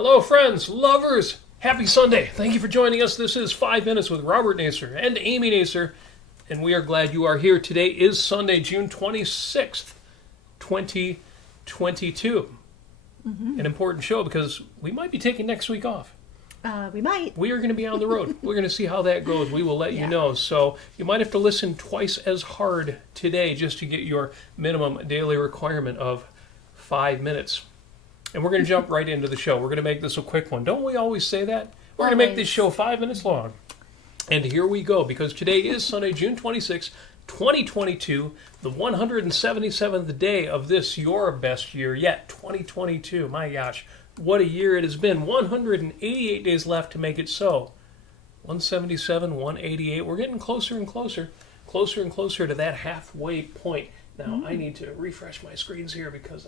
Hello, friends, lovers. Happy Sunday. Thank you for joining us. This is 5 Minutes with Robert Nasir and Amy Nasir, and we are glad you are here. Today is Sunday, June 26th, 2022. An important show because we might be taking next week off. We might. We are going to be on the road. We're going to see how that goes. We will let you know. So you might have to listen twice as hard today just to get your minimum daily requirement of 5 minutes. And we're going to jump right into the show. We're going to make this a quick one. Don't we always say that? We're going to make this show 5 minutes long. And here we go, because today is Sunday, June 26, 2022, the 177th day of this, your best year yet, 2022. My gosh, what a year it has been. 188 days left to make it so. 177, 188. We're getting closer and closer to that halfway point. Now, I need to refresh my screens here because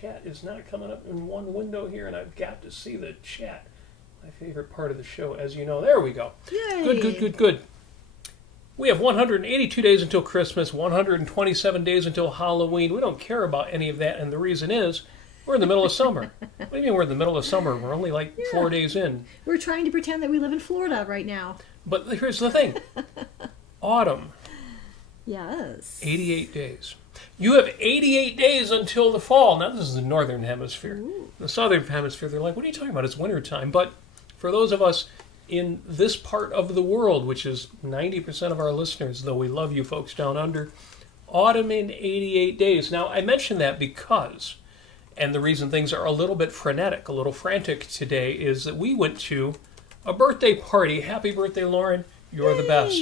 chat is not coming up in one window here, and I've got to see the chat. My favorite part of the show, as you know. There we go. Yay. Good. We have 182 days until Christmas, 127 days until Halloween. We don't care about any of that, and the reason is we're in the middle of summer. What do you mean we're in the middle of summer? We're only like 4 days in. We're trying to pretend that we live in Florida right now. But here's the thing. Autumn. Yes. 88 days. You have 88 days until the fall. Now, this is the northern hemisphere. Ooh. The southern hemisphere, they're like, what are you talking about? It's wintertime. But for those of us in this part of the world, which is 90% of our listeners, though we love you folks down under, autumn in 88 days. Now, I mention that because, and the reason things are a little bit frenetic, a little frantic today, is that we went to a birthday party. Happy birthday, Lauren. You're the best.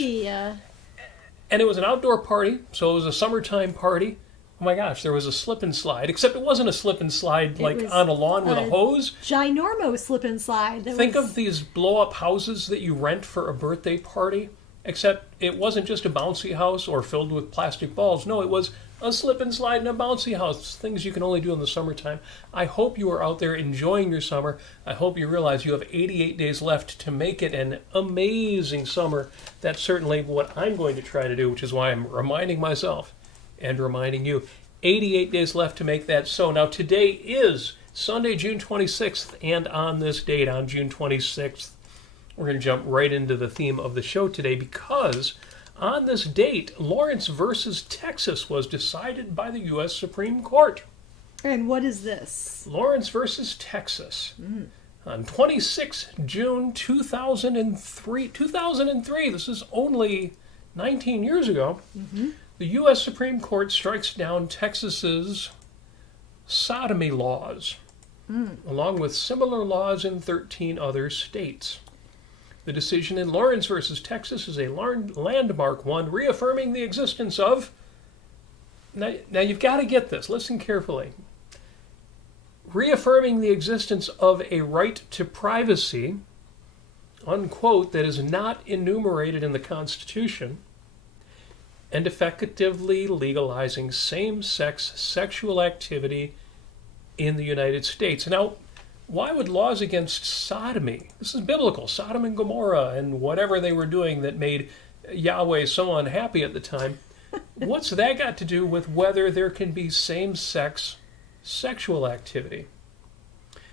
And it was an outdoor party, so it was a summertime party. Oh my gosh, there was a slip and slide, except it wasn't a slip and slide like on a lawn with a hose. Ginormo slip and slide. Think of these blow-up houses that you rent for a birthday party, except it wasn't just a bouncy house or filled with plastic balls. No, it was a slip and slide and a bouncy house, things you can only do in the summertime. I hope you are out there enjoying your summer. I hope you realize you have 88 days left to make it an amazing summer. That's certainly what I'm going to try to do, which is why I'm reminding myself and reminding you. 88 days left to make that so. Now, today is Sunday, June 26th, and on this date, on June 26th, we're going to jump right into the theme of the show today, because on this date, Lawrence versus Texas was decided by the U.S. Supreme Court. And what is this? Lawrence versus Texas. On 26 June 2003, this is only 19 years ago, the U.S. Supreme Court strikes down Texas's sodomy laws, along with similar laws in 13 other states. The decision in Lawrence versus Texas is a landmark one, reaffirming the existence of... Now you've got to get this. Listen carefully. Reaffirming the existence of a right to privacy, unquote, that is not enumerated in the Constitution, and effectively legalizing same-sex sexual activity in the United States. Now, why would laws against sodomy, this is biblical, Sodom and Gomorrah and whatever they were doing that made Yahweh so unhappy at the time, what's that got to do with whether there can be same-sex sexual activity?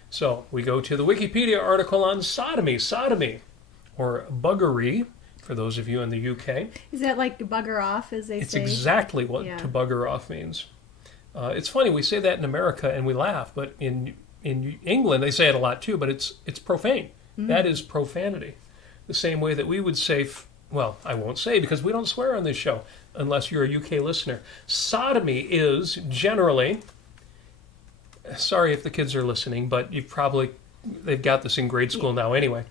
So we go to the Wikipedia article on sodomy, or buggery, for those of you in the UK. Is that like to bugger off, as they say? It's exactly what to bugger off means. It's funny, we say that in America and we laugh, but in England, they say it a lot too, but it's profane. That is profanity. The same way that we would say, well, I won't say because we don't swear on this show, unless you're a UK listener. Sodomy is generally, sorry if the kids are listening, but they've got this in grade school now anyway.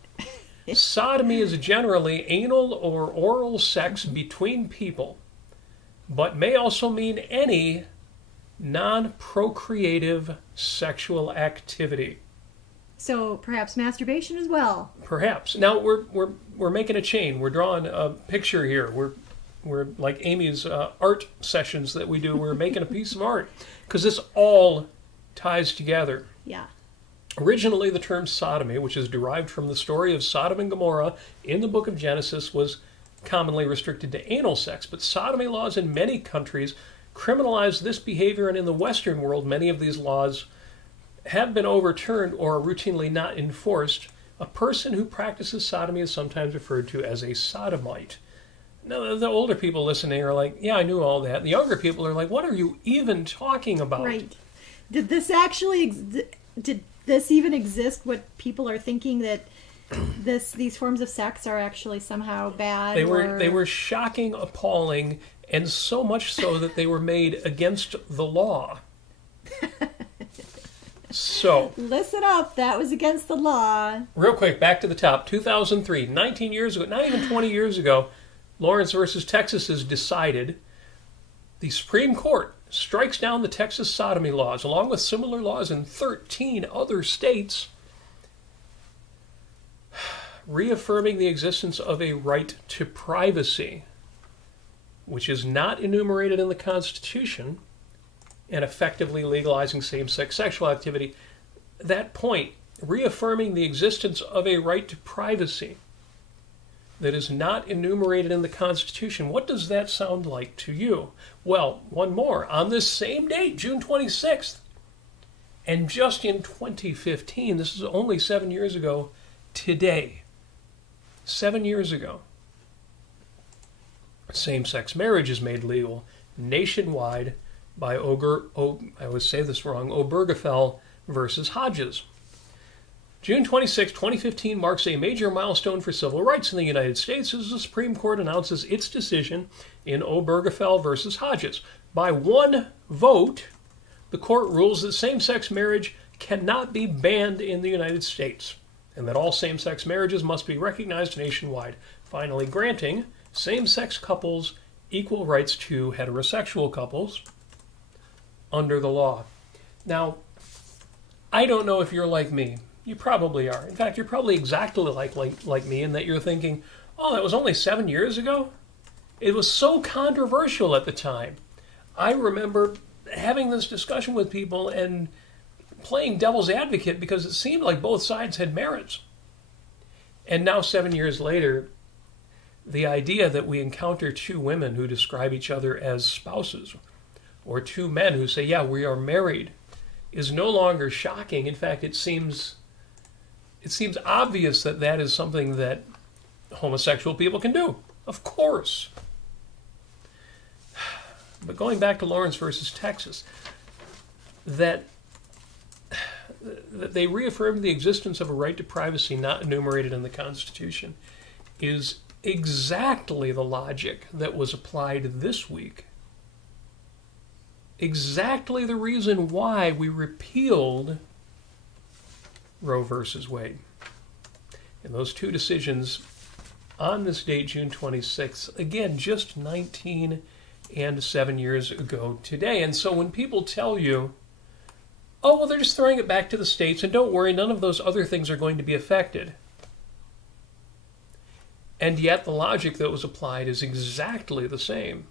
Sodomy is generally anal or oral sex between people, but may also mean any non-procreative sexual activity. So perhaps masturbation as well. Perhaps. Now we're making a chain. We're drawing a picture here. We're like Amy's art sessions that we do. We're making a piece of art because this all ties together. Yeah. Originally, the term sodomy, which is derived from the story of Sodom and Gomorrah in the book of Genesis, was commonly restricted to anal sex, but sodomy laws in many countries criminalize this behavior, and in the Western world, many of these laws have been overturned or are routinely not enforced, a person who practices sodomy is sometimes referred to as a sodomite. Now, the older people listening are like, yeah, I knew all that. The younger people are like, what are you even talking about? Right. Did this actually, did this even exist? What people are thinking that these forms of sex are actually somehow bad? They were shocking, appalling, and so much so that they were made against the law. So, listen up, that was against the law. Real quick, back to the top. 2003, 19 years ago, not even 20 years ago, Lawrence versus Texas is decided. The Supreme Court strikes down the Texas sodomy laws, along with similar laws in 13 other states, reaffirming the existence of a right to privacy, which is not enumerated in the Constitution, and effectively legalizing same-sex sexual activity. That point, reaffirming the existence of a right to privacy that is not enumerated in the Constitution. What does that sound like to you? Well, one more. On this same date, June 26th, and just in 2015, this is only 7 years ago today, 7 years ago, same-sex marriage is made legal nationwide by Obergefell versus Hodges. June 26, 2015 marks a major milestone for civil rights in the United States as the Supreme Court announces its decision in Obergefell versus Hodges. By one vote, the court rules that same-sex marriage cannot be banned in the United States, and that all same-sex marriages must be recognized nationwide, finally granting same-sex couples equal rights to heterosexual couples under the law. Now, I don't know if you're like me. You probably are. In fact, you're probably exactly like me in that you're thinking, oh, that was only 7 years ago? It was so controversial at the time. I remember having this discussion with people and playing devil's advocate because it seemed like both sides had merits. And now 7 years later, the idea that we encounter two women who describe each other as spouses, or two men who say, yeah, we are married, is no longer shocking. In fact, it seems obvious that that is something that homosexual people can do. Of course. But going back to Lawrence versus Texas, that they reaffirmed the existence of a right to privacy not enumerated in the Constitution is exactly the logic that was applied this week. Exactly the reason why we repealed Roe versus Wade. And those two decisions on this date, June 26th, again, just 19 and 7 years ago today. And so when people tell you, oh, well, they're just throwing it back to the states, and don't worry, none of those other things are going to be affected. And yet the logic that was applied is exactly the same.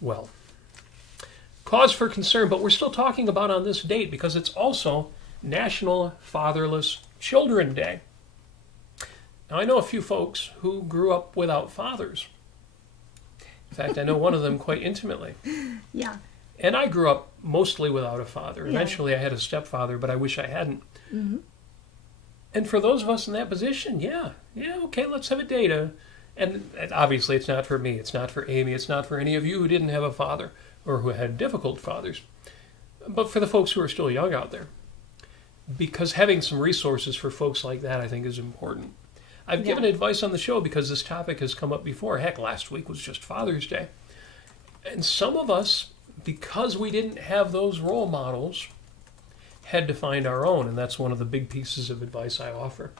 Well, cause for concern, but we're still talking about on this date because it's also National Fatherless Children Day. Now, I know a few folks who grew up without fathers. In fact, I know one of them quite intimately. Yeah. And I grew up mostly without a father. Yeah. Eventually I had a stepfather, but I wish I hadn't. Mm-hmm. And for those of us in that position, yeah, okay, let's have a date. And obviously it's not for me, it's not for Amy, it's not for any of you who didn't have a father or who had difficult fathers, but for the folks who are still young out there. Because having some resources for folks like that, I think, is important. I've given advice on the show because this topic has come up before. Heck, last week was just Father's Day. And some of us, because we didn't have those role models, had to find our own, and that's one of the big pieces of advice I offer.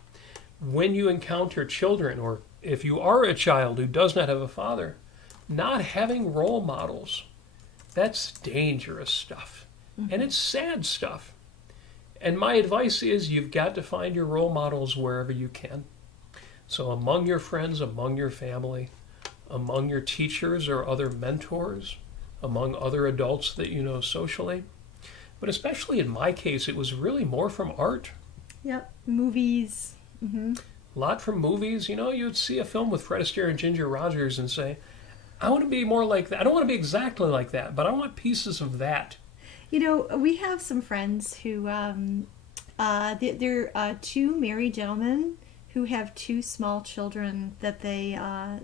When you encounter children, or if you are a child who does not have a father, not having role models, that's dangerous stuff. Mm-hmm. And it's sad stuff. And my advice is you've got to find your role models wherever you can. So among your friends, among your family, among your teachers or other mentors, among other adults that you know socially. But especially in my case, it was really more from art. Yep, movies. Mm-hmm. A lot from movies. You know, you'd see a film with Fred Astaire and Ginger Rogers and say, I want to be more like that. I don't want to be exactly like that, but I want pieces of that. We have some friends who they're two married gentlemen who have two small children that they're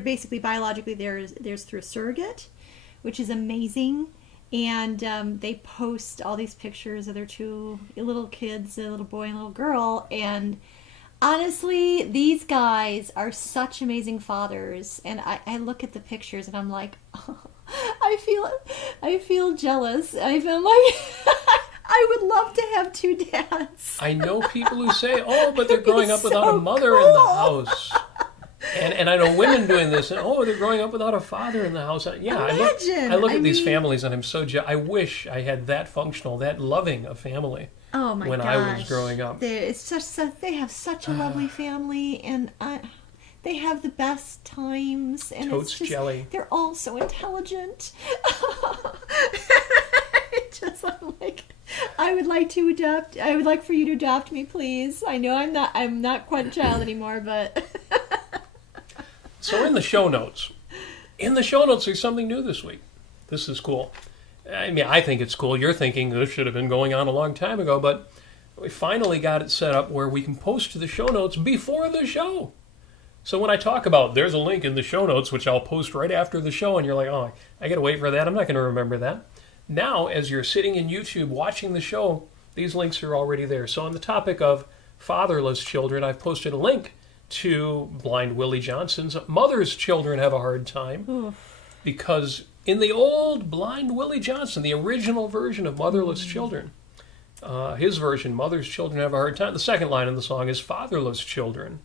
basically biologically theirs through a surrogate, which is amazing. And they post all these pictures of their two little kids, a little boy and a little girl. And honestly, these guys are such amazing fathers. And I look at the pictures and I'm like, oh, I feel jealous. I feel like I would love to have two dads. I know people who say, "Oh, but they're growing up without so a mother cool. in the house." And I know women doing this, and they're growing up without a father in the house. Yeah, Imagine. I look at these families, and I'm so I wish I had that functional, that loving a family. Oh my when gosh. I was growing up. They have such a lovely family, and they have the best times. And Totes it's just, jelly. They're all so intelligent. I'm like, I would like for you to adopt me, please. I know I'm not quite a child anymore, but. So in the show notes, there's something new this week. This is cool. I mean, I think it's cool. You're thinking this should have been going on a long time ago, but we finally got it set up where we can post to the show notes before the show. So when I talk about there's a link in the show notes, which I'll post right after the show, and you're like, oh, I got to wait for that. I'm not going to remember that. Now, as you're sitting in YouTube watching the show, these links are already there. So on the topic of fatherless children, I've posted a link to Blind Willie Johnson's Mother's Children Have a Hard Time. Because in the old Blind Willie Johnson, the original version of Motherless Children, his version, Mother's Children Have a Hard Time, the second line in the song is Fatherless Children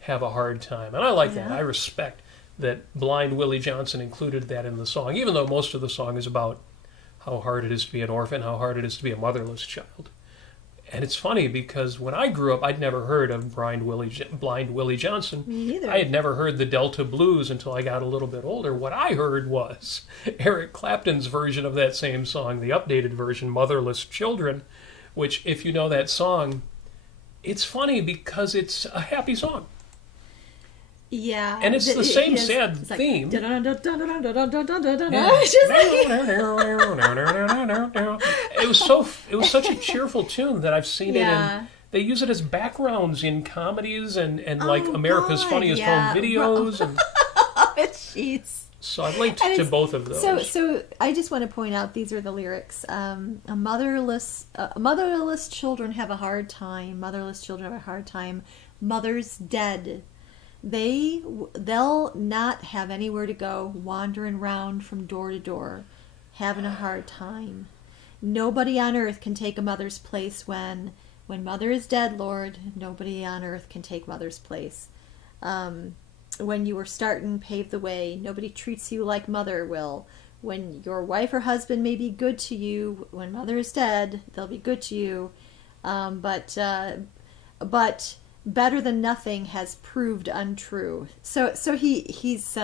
Have a Hard Time. And I like that. I respect that Blind Willie Johnson included that in the song, even though most of the song is about how hard it is to be an orphan, how hard it is to be a motherless child. And it's funny because when I grew up, I'd never heard of Blind Willie Johnson. Me neither. I had never heard the Delta Blues until I got a little bit older. What I heard was Eric Clapton's version of that same song, the updated version, Motherless Children, which, if you know that song, it's funny because it's a happy song. Yeah. And it's the same sad theme. It was such a cheerful tune that I've seen it in. They use it as backgrounds in comedies and like America's Funniest Home Videos. And jeez. So I've linked to both of those. So I just want to point out these are the lyrics. Motherless children have a hard time. Motherless children have a hard time. Mother's dead. They'll not have anywhere to go, wandering round from door to door, having a hard time. Nobody on earth can take a mother's place when mother is dead, Lord. Nobody on earth can take mother's place. When you were starting, pave the way. Nobody treats you like mother will. When your wife or husband may be good to you, when mother is dead, they'll be good to you. But better than nothing has proved untrue. So he's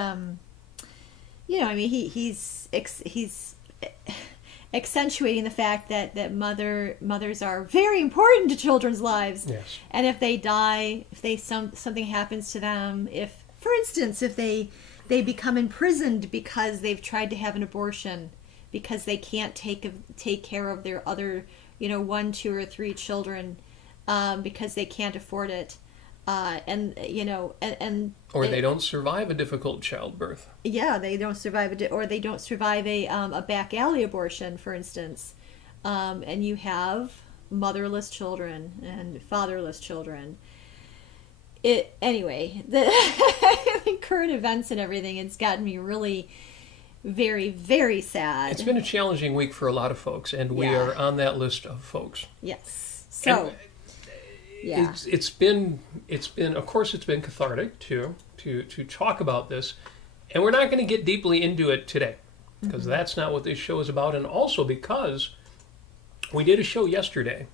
accentuating the fact that mothers are very important to children's lives. Yes. And if they die, if something happens to them, for instance, if they become imprisoned because they've tried to have an abortion, because they can't take care of their other 1, 2, or 3 children, because they can't afford it, or they don't survive a difficult childbirth. Yeah, they don't survive or they don't survive a back alley abortion, for instance, and you have motherless children and fatherless children. The current events and everything, it's gotten me really very, very sad. It's been a challenging week for a lot of folks, and we are on that list of folks. Yes. So, it's been of course it's been cathartic to talk about this, and we're not going to get deeply into it today because that's not what this show is about, and also because we did a show yesterday.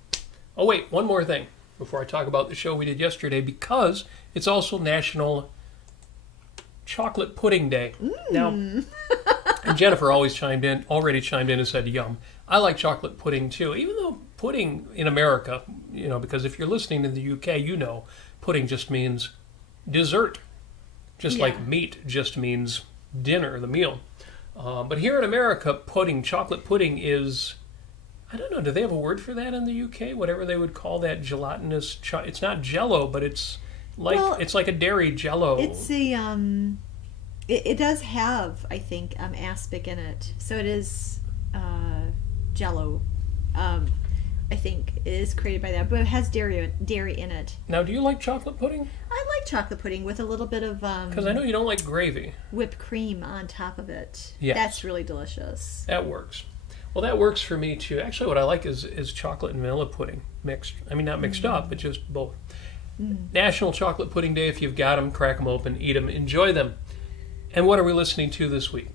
Oh wait, one more thing before I talk about the show we did yesterday, because it's also National Chocolate Pudding Day. Now, and Jennifer already chimed in and said, yum. I like chocolate pudding too, even though pudding in America, because if you're listening in the UK, pudding just means dessert. Just like meat just means dinner, the meal. But here in America, chocolate pudding is, I don't know, do they have a word for that in the UK? Whatever they would call that gelatinous, it's not Jello, but it's like a dairy Jello. It's it does have, I think, aspic in it, so it is Jello. I think it is created by that, but it has dairy in it. Now, do you like chocolate pudding? I like chocolate pudding with a little bit of because I know you don't like gravy. Whipped cream on top of it. Yes. That's really delicious. That works. Well, that works for me too. Actually, what I like is chocolate and vanilla pudding mixed. I mean, not mixed up, but just both. National Chocolate Pudding Day. If you've got them, crack them open, eat them, enjoy them. And what are we listening to this week?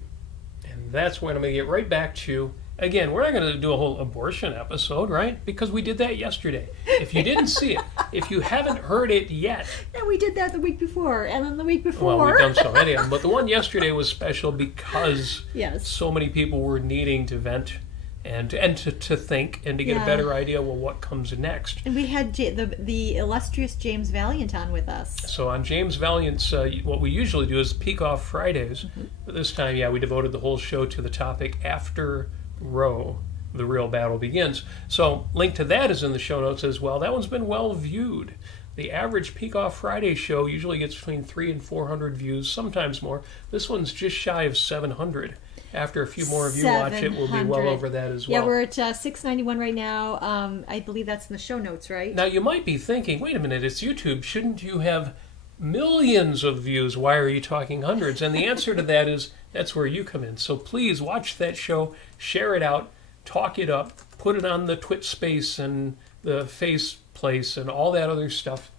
And that's when I'm going to get right back to. Again, we're not going to do a whole abortion episode, right? Because we did that yesterday. If you didn't see it, if you haven't heard it yet. And we did that the week before, and then the week before. Well, we've done so many of them. But the one yesterday was special because yes. so many people were needing to vent and to think and to get a better idea, well, what comes next. And we had the illustrious James Valliant on with us. So on James Valliant's, what we usually do is Peikoff Fridays. But this time, we devoted the whole show to the topic after Roe, the real battle begins. So link to that is in the show notes as well. That one's been well viewed. The average Peikoff Friday show usually gets between 300 and 400 views, sometimes more. This one's just shy of 700. After a few more of you watch it, we'll be well over that as well. Yeah, we're at 691 right now. I believe that's in the show notes, right? Now you might be thinking, wait a minute, it's YouTube. Shouldn't you have millions of views? Why are you talking hundreds? And the answer to that is that's where you come in. So please watch that show, share it out, talk it up, put it on the Twitch space and the Face place and all that other stuff.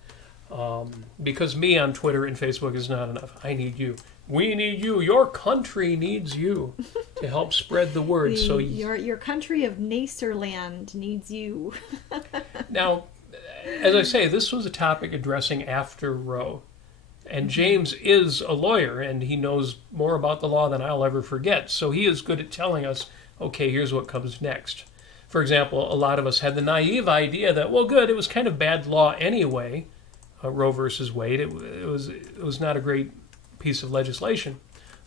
Because me on Twitter and Facebook is not enough. I need you. We need you. Your country needs you to help spread the word. Your country of Nasir land needs you. Now, as I say, this was a topic addressing after Roe. And James is a lawyer, and he knows more about the law than I'll ever forget. So he is good at telling us, okay, here's what comes next. For example, a lot of us had the naive idea that, well, good, it was kind of bad law anyway, Roe versus Wade. It was not a great piece of legislation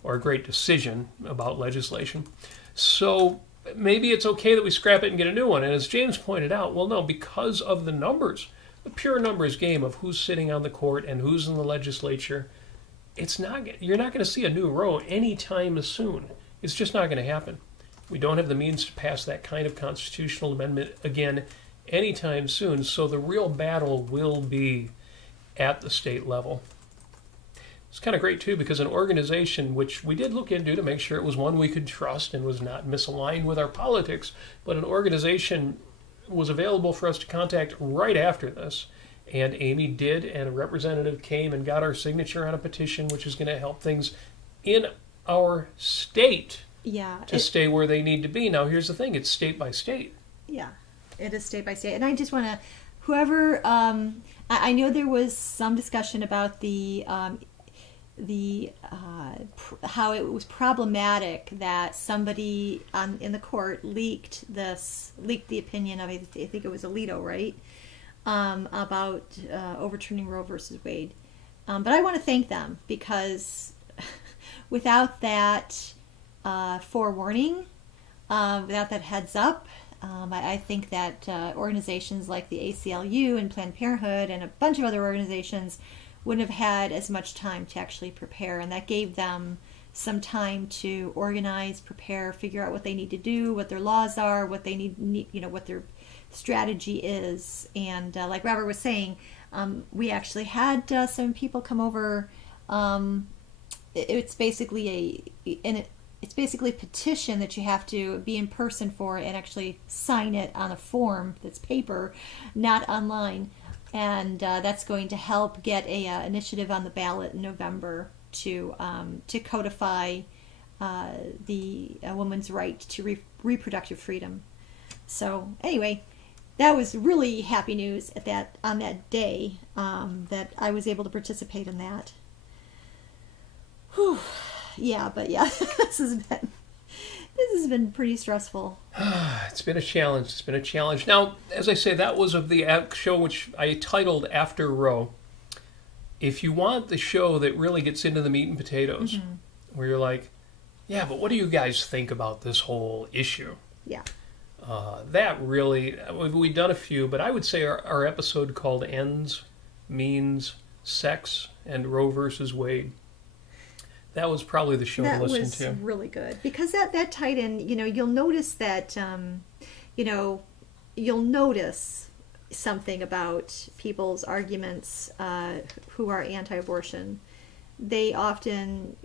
or a great decision about legislation. So maybe it's okay that we scrap it and get a new one. And as James pointed out, well, no, because of the numbers, the pure numbers game of who's sitting on the court and who's in the legislature, you're not going to see a new Roe anytime soon. It's just not going to happen. We don't have the means to pass that kind of constitutional amendment again anytime soon. So the real battle will be at the state level. It's kind of great, too, because an organization, which we did look into to make sure it was one we could trust and was not misaligned with our politics, but an organization was available for us to contact right after this. And Amy did, and a representative came and got our signature on a petition, which is going to help things in our state to stay where they need to be. Now, here's the thing. It's state by state. Yeah, it is state by state. And I just want to, whoever, I know there was some discussion about how it was problematic that somebody in the court leaked the opinion of, I think it was Alito, right, about overturning Roe versus Wade. But I want to thank them because without that forewarning, without that heads up, I think that organizations like the ACLU and Planned Parenthood and a bunch of other organizations wouldn't have had as much time to actually prepare, and that gave them some time to organize, prepare, figure out what they need to do, what their laws are, what they need, what their strategy is. And like Robert was saying, we actually had some people come over. It's basically a petition that you have to be in person for and actually sign it on a form that's paper, not online. And that's going to help get a initiative on the ballot in November to codify the woman's right to reproductive freedom. So anyway, that was really happy news on that day that I was able to participate in that. Whew. Yeah, but this has been pretty stressful. It's been a challenge. Now, as I say, that was of the show which I titled After Roe. If you want the show that really gets into the meat and potatoes, where you're like, Yeah, but what do you guys think about this whole issue? Yeah. That really, we've done a few, but I would say our episode called Ends, Means, Sex, and Roe versus Wade, that was probably the show to listen to. That was really good because that tied in. You'll notice that. You'll notice something about people's arguments who are anti-abortion. They often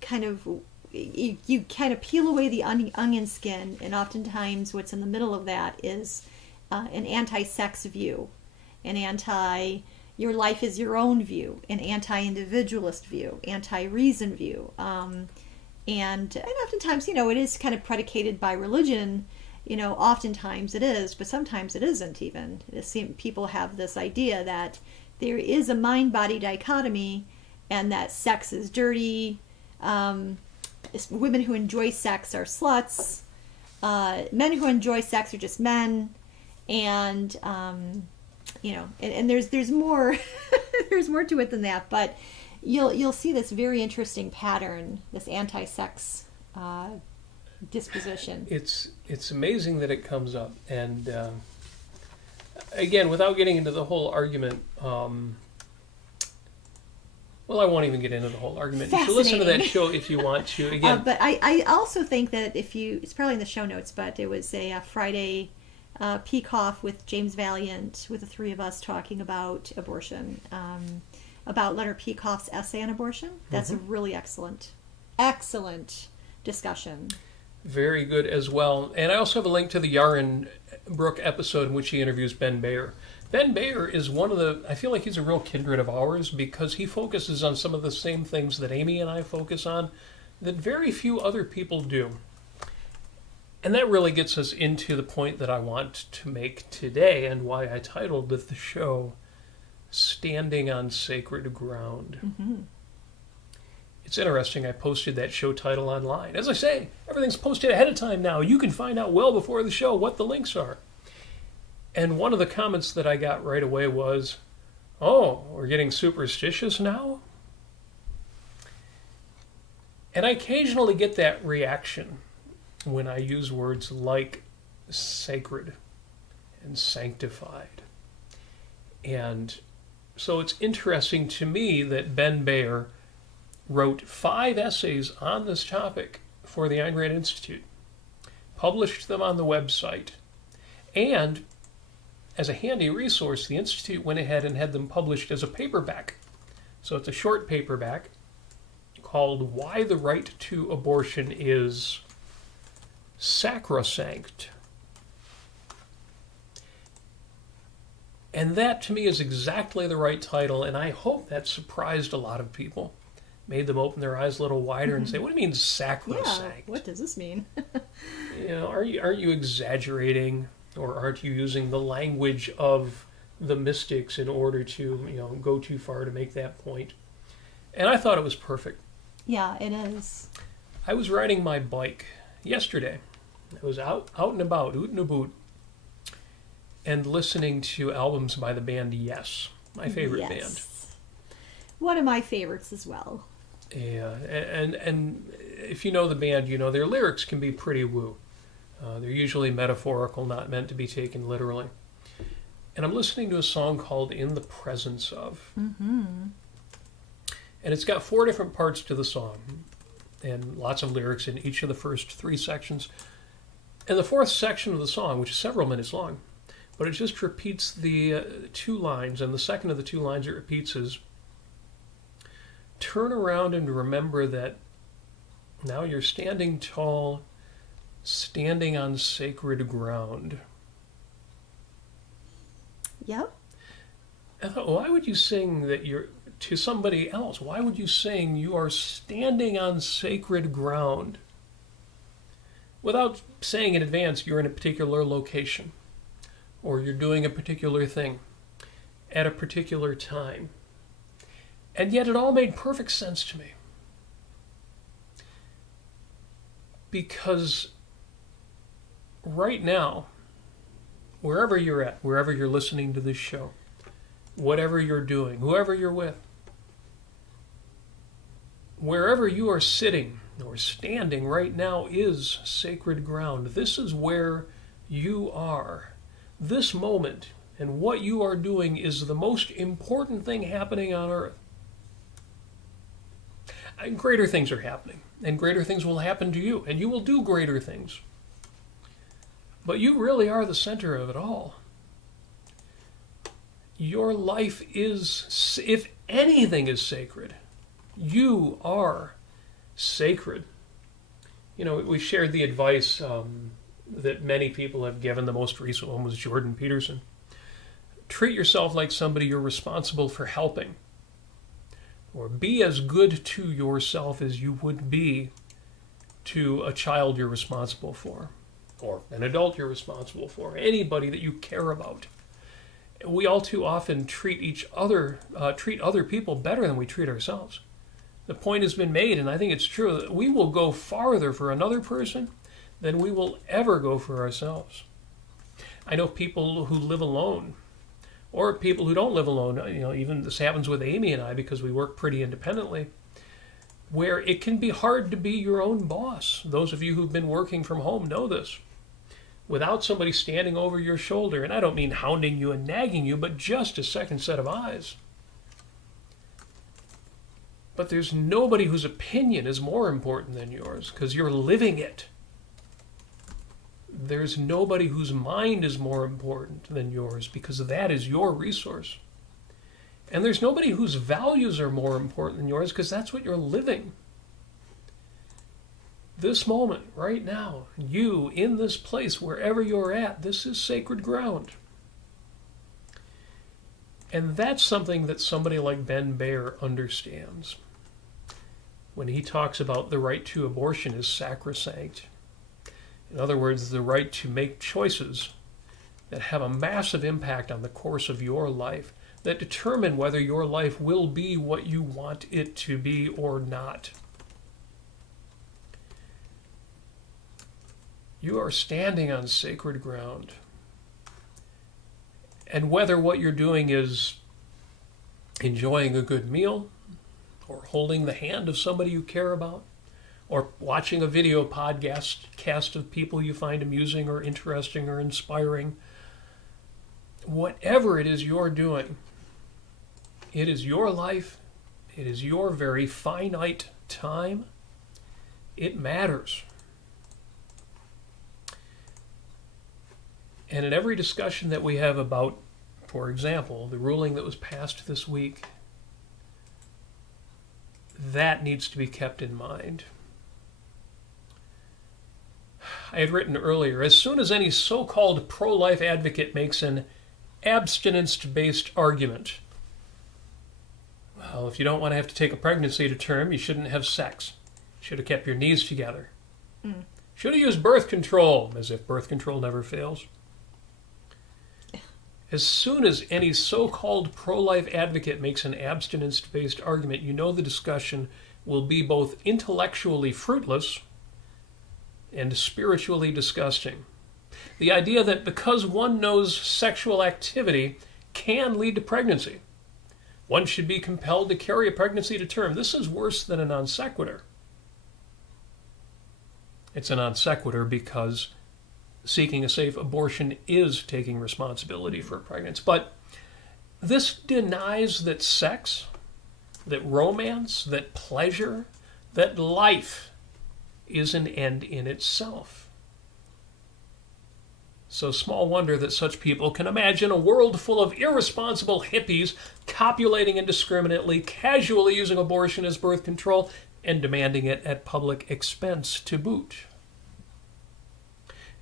kind of you kind of peel away the onion skin, and oftentimes what's in the middle of that is an anti-sex view, an anti your life is your own view, an anti-individualist view, anti-reason view, and oftentimes it is kind of predicated by religion. Oftentimes it is, but sometimes it isn't even. People have this idea that there is a mind-body dichotomy and that sex is dirty. Women who enjoy sex are sluts. Men who enjoy sex are just men. And, and there's more, there's more to it than that, but you'll see this very interesting pattern, this anti-sex disposition. It's amazing that it comes up, and again, without getting into the whole argument, well, I won't even get into the whole argument. You should listen to that show if you want to. Again, but I also think that it's probably in the show notes, but it was a Friday Peikoff with James Valliant, with the three of us talking about abortion, about Leonard Peikoff's essay on abortion. That's a really excellent discussion. Very good as well. And I also have a link to the Yaron Brook episode in which he interviews Ben Bayer. Ben Bayer is I feel like he's a real kindred of ours because he focuses on some of the same things that Amy and I focus on that very few other people do. And that really gets us into the point that I want to make today and why I titled the show Standing on Sacred Ground. Mm-hmm. It's interesting, I posted that show title online. As I say, everything's posted ahead of time now. You can find out well before the show what the links are. And one of the comments that I got right away was, "Oh, we're getting superstitious now?" And I occasionally get that reaction when I use words like sacred and sanctified. And so it's interesting to me that Ben Bayer wrote 5 essays on this topic for the Ayn Rand Institute, published them on the website, and as a handy resource, the Institute went ahead and had them published as a paperback. So it's a short paperback called Why the Right to Abortion is Sacrosanct. And that to me is exactly the right title, and I hope that surprised a lot of people. Made them open their eyes a little wider and say, "What do you mean sacrosanct? Yeah, what does this mean?" Aren't you exaggerating, or aren't you using the language of the mystics in order to go too far to make that point? And I thought it was perfect. Yeah, it is. I was riding my bike yesterday. I was out and about, oot and a boot, and listening to albums by the band Yes, my favorite band. One of my favorites as well. Yeah, and if you know the band, their lyrics can be pretty woo. They're usually metaphorical, not meant to be taken literally. And I'm listening to a song called In the Presence Of. Mm-hmm. And it's got 4 different parts to the song, and lots of lyrics in each of the first 3 sections. And the 4th section of the song, which is several minutes long, but it just repeats the 2 lines, and the second of the 2 lines it repeats is, "Turn around and remember that now you're standing tall, standing on sacred ground." Yep. I thought, why would you sing that you're to somebody else? Why would you sing you are standing on sacred ground without saying in advance you're in a particular location or you're doing a particular thing at a particular time? And yet it all made perfect sense to me. Because right now, wherever you're at, wherever you're listening to this show, whatever you're doing, whoever you're with, wherever you are sitting or standing right now is sacred ground. This is where you are. This moment and what you are doing is the most important thing happening on earth. And greater things are happening, and greater things will happen to you, and you will do greater things. But you really are the center of it all. Your life is, if anything is sacred, you are sacred. You know, we shared the advice that many people have given. The most recent one was Jordan Peterson. Treat yourself like somebody you're responsible for helping. Or be as good to yourself as you would be to a child you're responsible for, or an adult you're responsible for, anybody that you care about. We all too often treat other people better than we treat ourselves. The point has been made, and I think it's true, that we will go farther for another person than we will ever go for ourselves. I know people who live alone, or people who don't live alone. You know, even this happens with Amy and I because we work pretty independently, where it can be hard to be your own boss. Those of you who've been working from home know this. Without somebody standing over your shoulder, and I don't mean hounding you and nagging you, but just a second set of eyes. But there's nobody whose opinion is more important than yours, because you're living it. There's nobody whose mind is more important than yours, because that is your resource. And there's nobody whose values are more important than yours, because that's what you're living. This moment, right now, you in this place, wherever you're at, this is sacred ground. And that's something that somebody like Ben Bayer understands when he talks about the right to abortion is sacrosanct. In other words, the right to make choices that have a massive impact on the course of your life, that determine whether your life will be what you want it to be or not. You are standing on sacred ground. And whether what you're doing is enjoying a good meal, or holding the hand of somebody you care about, or watching a video podcast of people you find amusing or interesting or inspiring, whatever it is you're doing, it is your life, it is your very finite time, it matters. And in every discussion that we have about, for example, the ruling that was passed this week, that needs to be kept in mind. I had written earlier, as soon as any so-called pro-life advocate makes an abstinence-based argument, well, if you don't want to have to take a pregnancy to term, you shouldn't have sex. You should have kept your knees together. Should have used birth control, as if birth control never fails. As soon as any so-called pro-life advocate makes an abstinence-based argument, you know the discussion will be both intellectually fruitless and spiritually disgusting. The idea that because one knows sexual activity can lead to pregnancy, one should be compelled to carry a pregnancy to term. This is worse than a non sequitur. It's a non sequitur because seeking a safe abortion is taking responsibility for a pregnancy. But this denies that sex, that romance, that pleasure, that life is an end in itself. So small wonder that such people can imagine a world full of irresponsible hippies copulating indiscriminately, casually using abortion as birth control, and demanding it at public expense to boot.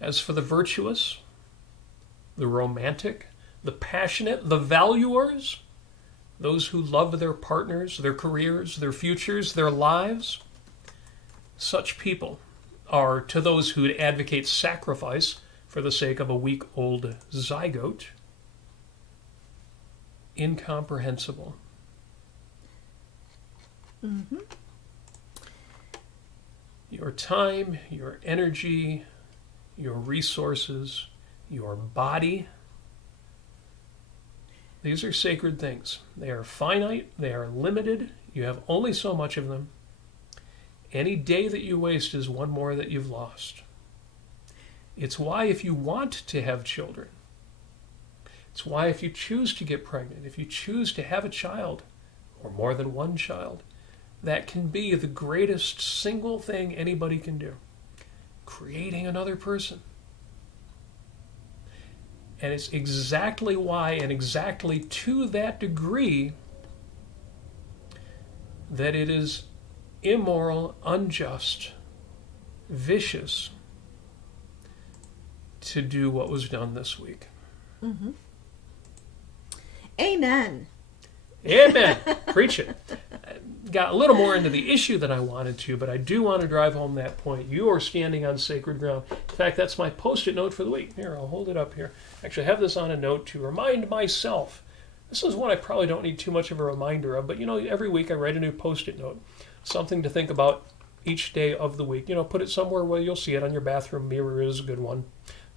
As for the virtuous, the romantic, the passionate, the valuers, those who love their partners, their careers, their futures, their lives, such people are, to those who advocate sacrifice for the sake of a week-old zygote, incomprehensible. Your time, your energy, your resources, your body, these are sacred things. They are finite, they are limited, you have only so much of them, Any day that you waste is one more that you've lost. It's why if you want to have children, it's why if you choose to get pregnant, if you choose to have a child, or more than one child, that can be the greatest single thing anybody can do. Creating another person. And it's exactly why, and exactly to that degree, that it is immoral, unjust, vicious to do what was done this week. Mm-hmm. Amen. Amen. Preach it. Got a little more into the issue than I wanted to, but I do want to drive home that point. You are standing on sacred ground. In fact, that's my post-it note for the week. Here, I'll hold it up here. Actually, I have this on a note to remind myself. This is one I probably don't need too much of a reminder of, but every week I write a new post-it note. Something to think about each day of the week. Put it somewhere where you'll see it. On your bathroom mirror is a good one.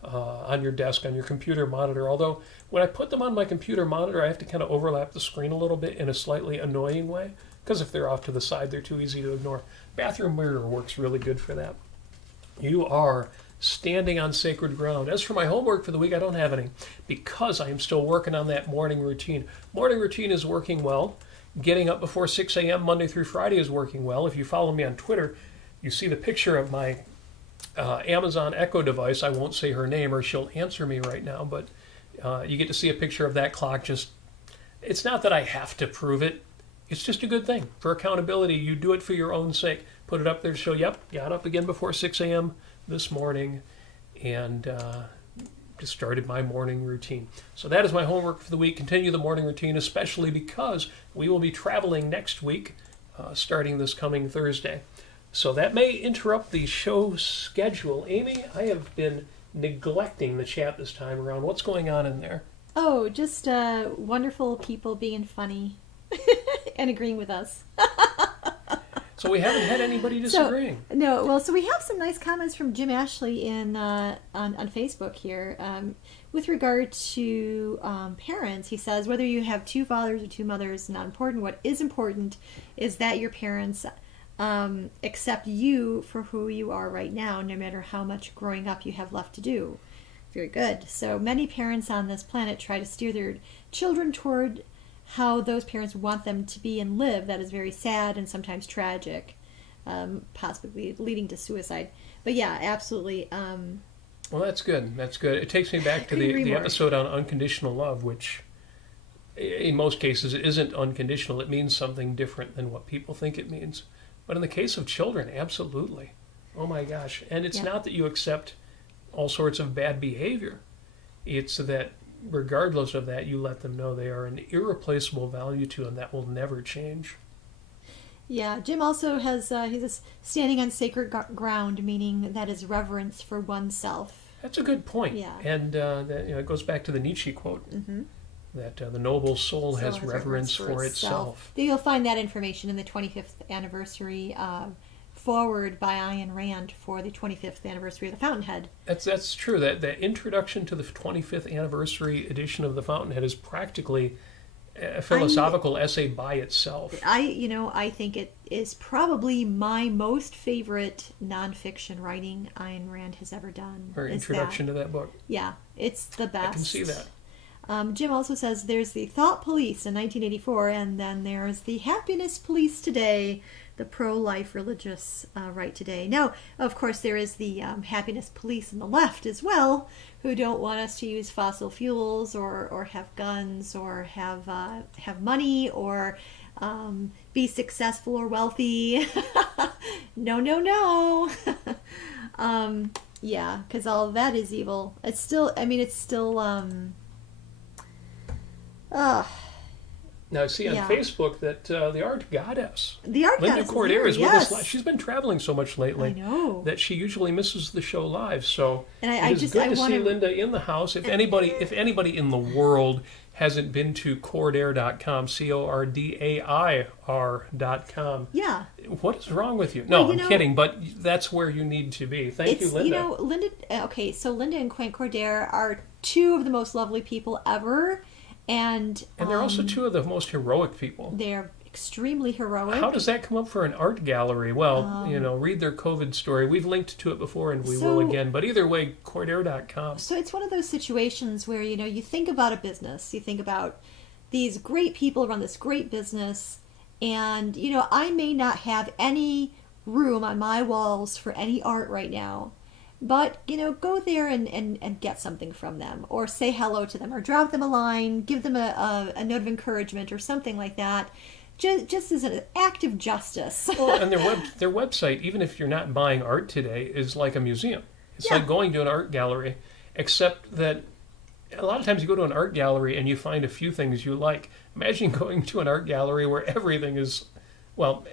On your desk, on your computer monitor. Although, when I put them on my computer monitor, I have to kind of overlap the screen a little bit in a slightly annoying way. Because if they're off to the side, they're too easy to ignore. Bathroom mirror works really good for that. You are standing on sacred ground. As for my homework for the week, I don't have any. Because I am still working on that morning routine. Morning routine is working well. Getting up before 6 a.m. Monday through Friday is working well. If you follow me on Twitter, you see the picture of my Amazon Echo device. I won't say her name or she'll answer me right now, but you get to see a picture of that clock. It's not that I have to prove it. It's just a good thing. For accountability, you do it for your own sake. Put it up there to show, yep, got up again before 6 a.m. this morning and just started my morning routine. So that is my homework for the week. Continue the morning routine, especially because we will be traveling next week, starting this coming Thursday. So that may interrupt the show schedule. Amy, I have been neglecting the chat this time around. What's going on in there? Oh, just wonderful people being funny and agreeing with us. So we haven't had anybody disagreeing. So we have some nice comments from Jim Ashley on Facebook here. With regard to parents, he says, whether you have two fathers or two mothers is not important. What is important is that your parents accept you for who you are right now, no matter how much growing up you have left to do. Very good. So many parents on this planet try to steer their children toward how those parents want them to be and live. That is very sad and sometimes tragic, possibly leading to suicide. But yeah, absolutely. Well, that's good. That's good. It takes me back to the episode on unconditional love, which in most cases it isn't unconditional. It means something different than what people think it means. But in the case of children, absolutely. Oh my gosh. And it's not that you accept all sorts of bad behavior. It's that regardless of that, you let them know they are an irreplaceable value to them that will never change. Yeah, Jim also has, he's standing on sacred ground, meaning that is reverence for oneself. That's a good point. Yeah. And it goes back to the Nietzsche quote, that the noble soul has reverence for itself. You'll find that information in the 25th anniversary forward by Ayn Rand for the 25th anniversary of the Fountainhead. That's true. That introduction to the 25th anniversary edition of the Fountainhead is practically a philosophical essay by itself. I think it is probably my most favorite nonfiction writing Ayn Rand has ever done. Her introduction to that book. Yeah, it's the best. I can see that. Jim also says there's the Thought Police in 1984, and then there's the Happiness Police today, the pro-life religious right today. Now, of course, there is the Happiness Police on the left as well, who don't want us to use fossil fuels or have guns or have money or be successful or wealthy. No. Yeah, because all of that is evil. It's still. Now, I see on Facebook that the art goddess, Linda Cordair, is with us live. She's been traveling so much lately that she usually misses the show live. So it's good to see Linda in the house. If anybody in the world hasn't been to cordair.com, CORDAIR.com, what is wrong with you? No, I'm kidding, but that's where you need to be. Thank you, Linda. Linda. Okay, so Linda and Quint Cordair are two of the most lovely people ever. And they're also two of the most heroic people. They're extremely heroic. How does that come up for an art gallery? Well, read their COVID story. We've linked to it before, and we will again. But either way, Cordair.com. So it's one of those situations where, you think about a business. You think about these great people run this great business, and, I may not have any room on my walls for any art right now. But, go there and get something from them, or say hello to them, or drop them a line, give them a note of encouragement or something like that, just as an act of justice. Well, and their website, even if you're not buying art today, is like a museum. It's like going to an art gallery, except that a lot of times you go to an art gallery and you find a few things you like. Imagine going to an art gallery where everything is, well,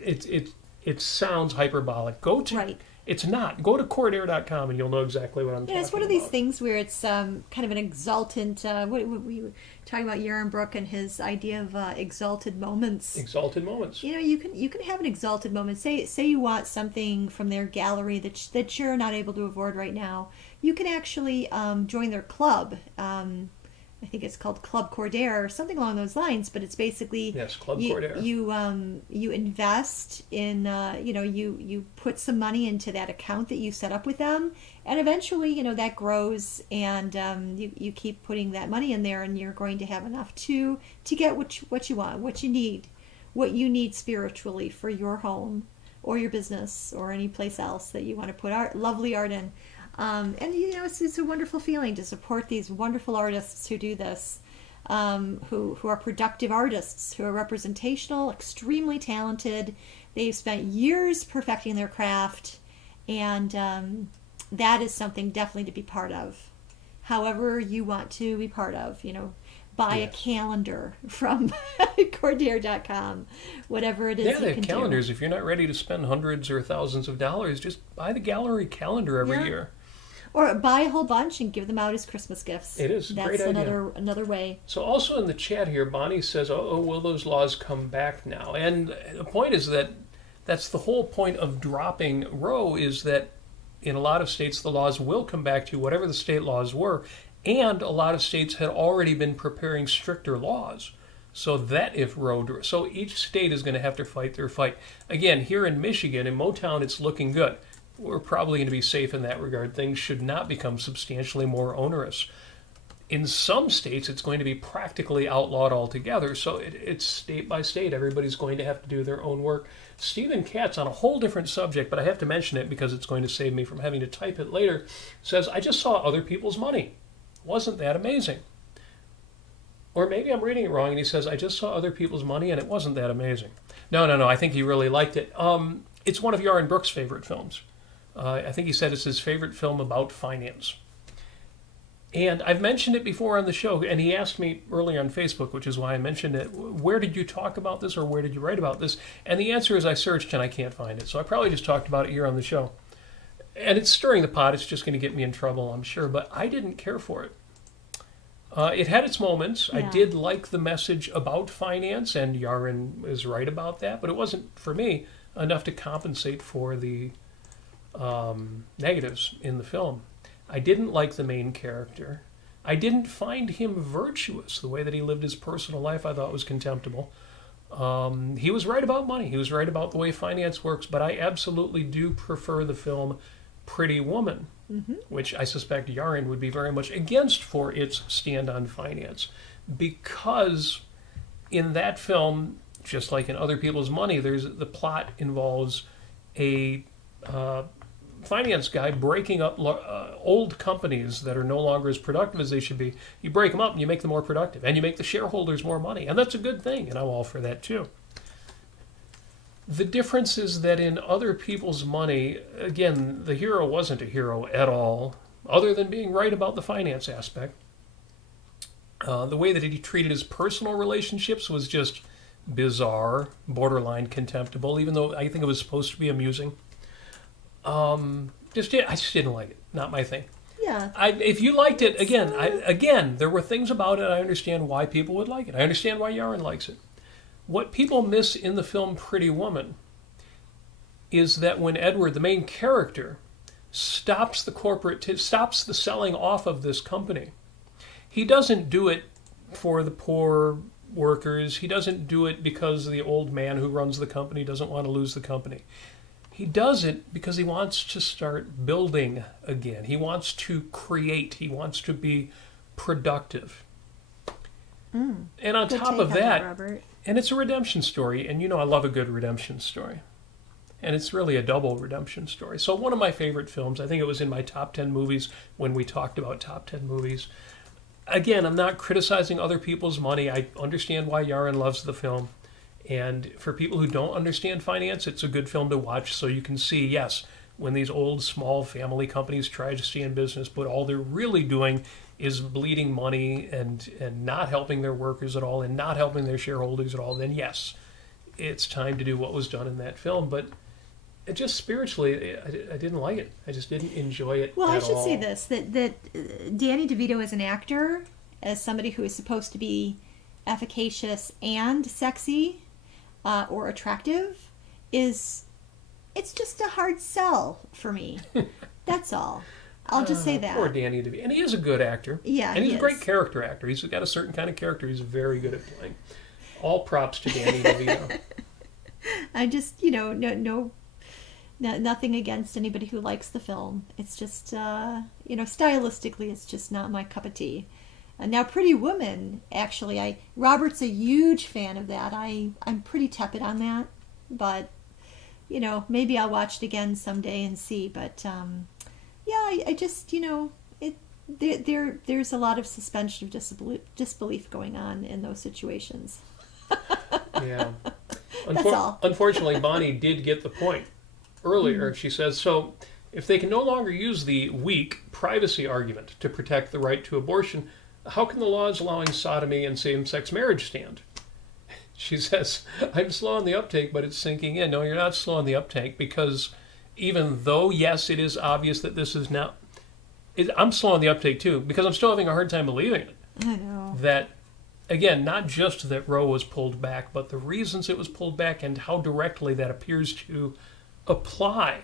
it sounds hyperbolic. Right. It's not. Go to Cordair.com and you'll know exactly what I'm talking about. It's one of these things where it's kind of an exultant, what we were talking about Yaron Brook and his idea of exalted moments. Exalted moments. You can have an exalted moment. Say you want something from their gallery that you're not able to afford right now. You can actually join their club. I think it's called Club Cordair or something along those lines, but it's basically Club Cordair. You invest in you put some money into that account that you set up with them, and eventually that grows, and you keep putting that money in there, and you're going to have enough to get what you want, what you need spiritually for your home or your business or any place else that you want to put lovely art in. And it's a wonderful feeling to support these wonderful artists who do this, who are productive artists, who are representational, extremely talented. They've spent years perfecting their craft, and that is something definitely to be part of. However you want to be part of, buy a calendar from Cordair.com, whatever it is you can do. Yeah, they have calendars. If you're not ready to spend hundreds or thousands of dollars, just buy the gallery calendar every year. Or buy a whole bunch and give them out as Christmas gifts. It is. That's great idea. Another way. So also in the chat here, Bonnie says, will those laws come back now? And the point is that's the whole point of dropping Roe, is that in a lot of states the laws will come back to whatever the state laws were. And a lot of states had already been preparing stricter laws. So that if Roe... So each state is going to have to fight their fight. Again, here in Michigan, in Motown, it's looking good. We're probably going to be safe in that regard. Things should not become substantially more onerous. In some states, it's going to be practically outlawed altogether, so it's state by state. Everybody's going to have to do their own work. Stephen Katz, on a whole different subject, but I have to mention it because it's going to save me from having to type it later, says, I just saw Other People's Money. Wasn't that amazing? Or maybe I'm reading it wrong, and he says, I just saw Other People's Money, and it wasn't that amazing. No, I think he really liked it. It's one of Yaron Brook's favorite films. I think he said it's his favorite film about finance. And I've mentioned it before on the show, and he asked me earlier on Facebook, which is why I mentioned it, where did you talk about this or where did you write about this? And the answer is I searched and I can't find it. So I probably just talked about it here on the show. And it's stirring the pot. It's just going to get me in trouble, I'm sure. But I didn't care for it. It had its moments. Yeah. I did like the message about finance, and Yaron is right about that. But it wasn't, for me, enough to compensate for the negatives in the film. I didn't like the main character. I didn't find him virtuous. The way that he lived his personal life I thought was contemptible. He was right about money. He was right about the way finance works, but I absolutely do prefer the film Pretty Woman, which I suspect Yaron would be very much against for its stand on finance. Because in that film, just like in Other People's Money, the plot involves a finance guy breaking up old companies that are no longer as productive as they should be. You break them up and you make them more productive, and you make the shareholders more money, and that's a good thing, and I'm all for that too. The difference is that in Other People's Money, again, the hero wasn't a hero at all, other than being right about the finance aspect. The way that he treated his personal relationships was just bizarre, borderline contemptible, even though I think it was supposed to be amusing. I just didn't like it. Not my thing. Yeah. If you liked it, again, there were things about it I understand why people would like it. I understand why Yaron likes it. What people miss in the film Pretty Woman is that when Edward, the main character, stops stops the selling off of this company, he doesn't do it for the poor workers. He doesn't do it because the old man who runs the company doesn't want to lose the company. He does it because he wants to start building again. He wants to create. He wants to be productive. And on top of that, Robert. and it's a redemption story, and I love a good redemption story. And it's really a double redemption story. So one of my favorite films, I think it was in my top 10 movies when we talked about top 10 movies. Again, I'm not criticizing other people's money. I understand why Yaron loves the film. And for people who don't understand finance, it's a good film to watch so you can see, yes, when these old, small family companies try to stay in business, but all they're really doing is bleeding money and not helping their workers at all and not helping their shareholders at all, then yes, it's time to do what was done in that film. But it just spiritually, I didn't like it. I just didn't enjoy it Well, at I should all. say this, that Danny DeVito as an actor, as somebody who is supposed to be efficacious and sexy or attractive, it's just a hard sell for me. That's all. I'll just say that. Poor Danny DeVito. And he is a good actor. Yeah, and he's he a great is. character actor. He's got a certain kind of character he's very good at playing. All props to Danny DeVito. I just, nothing against anybody who likes the film. It's just, stylistically, it's just not my cup of tea. Now, Pretty Woman, actually, Robert's a huge fan of that. I'm pretty tepid on that, but, maybe I'll watch it again someday and see. But, I just, there's a lot of suspension of disbelief going on in those situations. Yeah. That's all. Unfortunately, Bonnie did get the point earlier. She says, so if they can no longer use the weak privacy argument to protect the right to abortion, how can the laws allowing sodomy and same-sex marriage stand? She says, I'm slow on the uptake, but it's sinking in. No, you're not slow on the uptake, because even though, yes, it is obvious that this is now... I'm slow on the uptake, too, because I'm still having a hard time believing it. I know. That, again, not just that Roe was pulled back, but the reasons it was pulled back and how directly that appears to apply.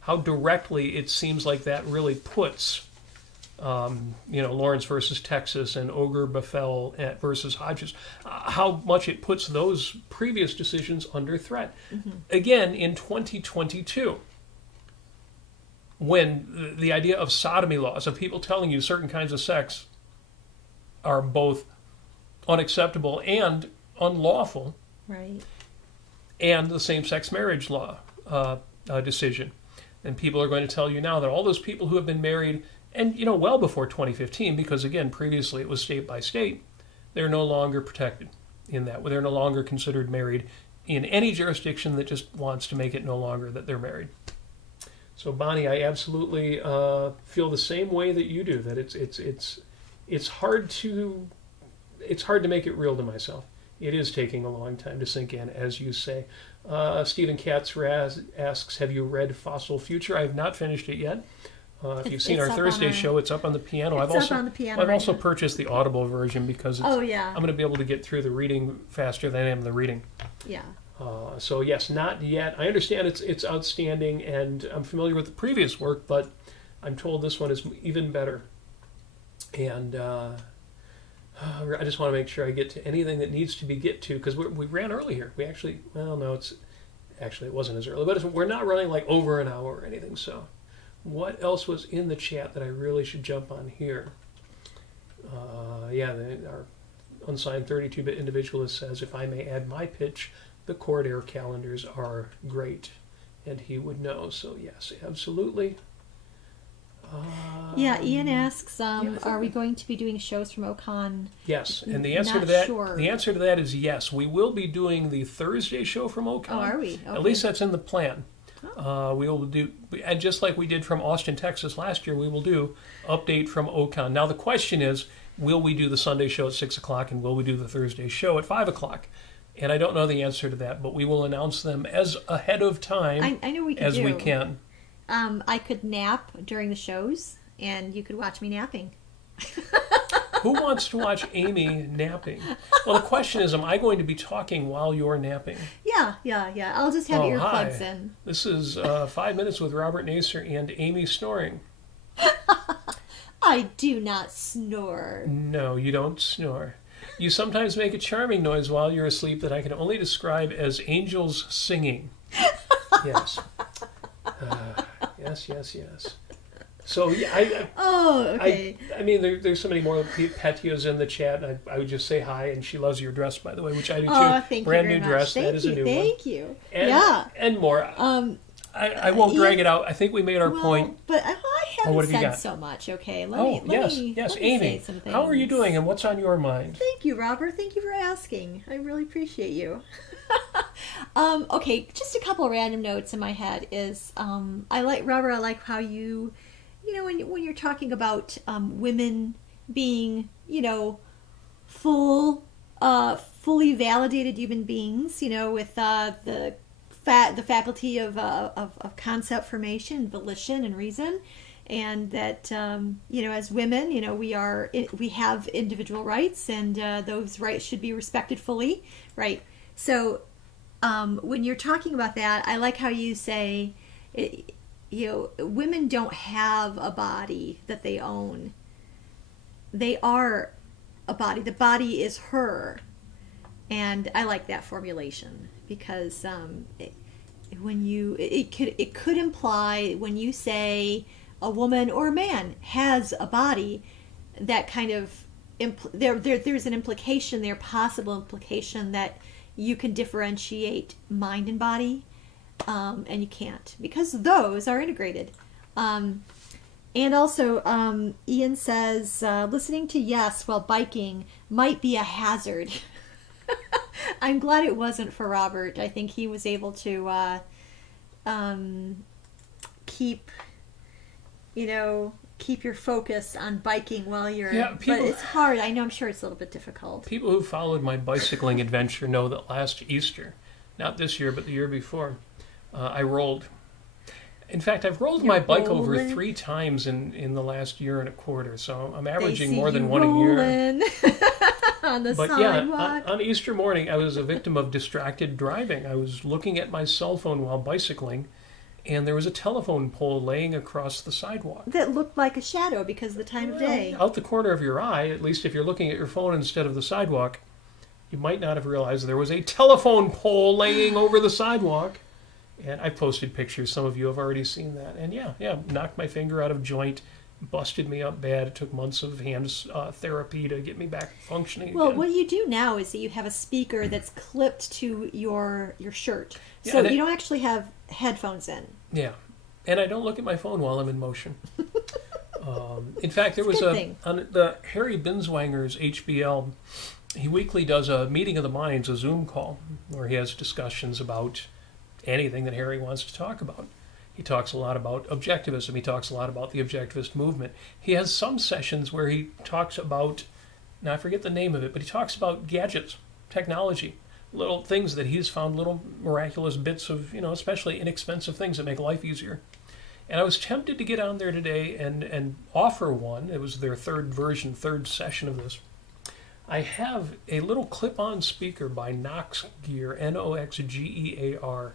How directly it seems like that really puts... Lawrence versus Texas and Obergefell versus Hodges, how much it puts those previous decisions under threat. Mm-hmm. Again, in 2022, when the idea of sodomy laws, of people telling you certain kinds of sex are both unacceptable and unlawful, right, and the same-sex marriage law decision. And people are going to tell you now that all those people who have been married, and, well before 2015, because, again, previously it was state by state, they're no longer protected in that. They're no longer considered married in any jurisdiction that just wants to make it no longer that they're married. So, Bonnie, I absolutely feel the same way that you do, that it's hard to make it real to myself. It is taking a long time to sink in, as you say. Stephen Katz asks, have you read Fossil Future? I have not finished it yet. If you've seen our Thursday show, it's up on the piano. I've also purchased the Audible version because I'm going to be able to get through the reading faster than I am the reading. Yeah. So yes, not yet. I understand it's outstanding, and I'm familiar with the previous work, but I'm told this one is even better. And I just want to make sure I get to anything that needs to be get to, because we ran early here. We actually, it wasn't as early, but we're not running like over an hour or anything. So. What else was in the chat that I really should jump on here? Our unsigned 32-bit individualist says, if I may add my pitch, the Cordair calendars are great. And he would know. So, yes, absolutely. Ian asks, are we going to be doing shows from Ocon? Yes, and the answer to that is yes. We will be doing the Thursday show from Ocon. Oh, are we? Okay. At least that's in the plan. We will do, and just like we did from Austin, Texas last year, we will do update from Ocon. Now the question is, will we do the Sunday show at 6 o'clock, and will we do the Thursday show at 5 o'clock? And I don't know the answer to that, but we will announce them as ahead of time I know we as we can. I could nap during the shows, and you could watch me napping. Who wants to watch Amy napping? Well, the question is, am I going to be talking while you're napping? Yeah. I'll just have earplugs in. This is 5 Minutes with Robert Nasir and Amy snoring. I do not snore. No, you don't snore. You sometimes make a charming noise while you're asleep that I can only describe as angels singing. Yes. Yes. So yeah, okay. I mean, there's so many more Petios in the chat. I would just say hi, and she loves your dress, by the way, which I do too. Oh, thank Brand you very new much. dress. Thank That is you. a new one. Thank you. And, yeah. And more. I won't drag it out. I think we made our point. But I haven't what have you said got? so much. Okay. Yes. Let me Amy, say some things. how are you doing, and what's on your mind? Thank you, Robert. Thank you for asking. I really appreciate you. Okay, just a couple random notes in my head is I like how you know when you're talking about women being fully validated human beings, with the faculty of concept formation, volition, and reason. And that as women, we have individual rights, and those rights should be respected fully, right? So when you're talking about that, I like how you say, women don't have a body that they own. They are a body. The body is her, and I like that formulation because it could imply when you say a woman or a man has a body, that kind of there's an implication there, possible implication that you can differentiate mind and body, and you can't because those are integrated. And also, Ian says listening to Yes while biking might be a hazard. I'm glad it wasn't for Robert. I think he was able to keep your focus on biking while you're... but it's hard. I know, I'm sure it's a little bit difficult. People who followed my bicycling adventure know that last Easter, not this year, but the year before, I rolled. In fact, I've rolled my bike over 3 times in the last year and a quarter, so I'm averaging more than one a year. On the but sidewalk. Yeah, on Easter morning, I was a victim of distracted driving. I was looking at my cell phone while bicycling, and there was a telephone pole laying across the sidewalk. That looked like a shadow because of the time of day. Out the corner of your eye, at least if you're looking at your phone instead of the sidewalk, you might not have realized there was a telephone pole laying over the sidewalk. And I posted pictures. Some of you have already seen that. And yeah, knocked my finger out of joint, busted me up bad. It took months of hand therapy to get me back functioning again. Well, what you do now is that you have a speaker that's clipped to your shirt. So you don't actually have headphones in. Yeah. And I don't look at my phone while I'm in motion. In fact, there was on the Harry Binswanger's HBL, he weekly does a meeting of the minds, a Zoom call, where he has discussions about anything that Harry wants to talk about. He talks a lot about objectivism. He talks a lot about the objectivist movement. He has some sessions where he talks about, now I forget the name of it, but he talks about gadgets, technology, little things that he's found, little miraculous bits of, especially inexpensive things that make life easier. And I was tempted to get on there today and offer one. It was their third session of this. I have a little clip-on speaker by Nox Gear, Noxgear.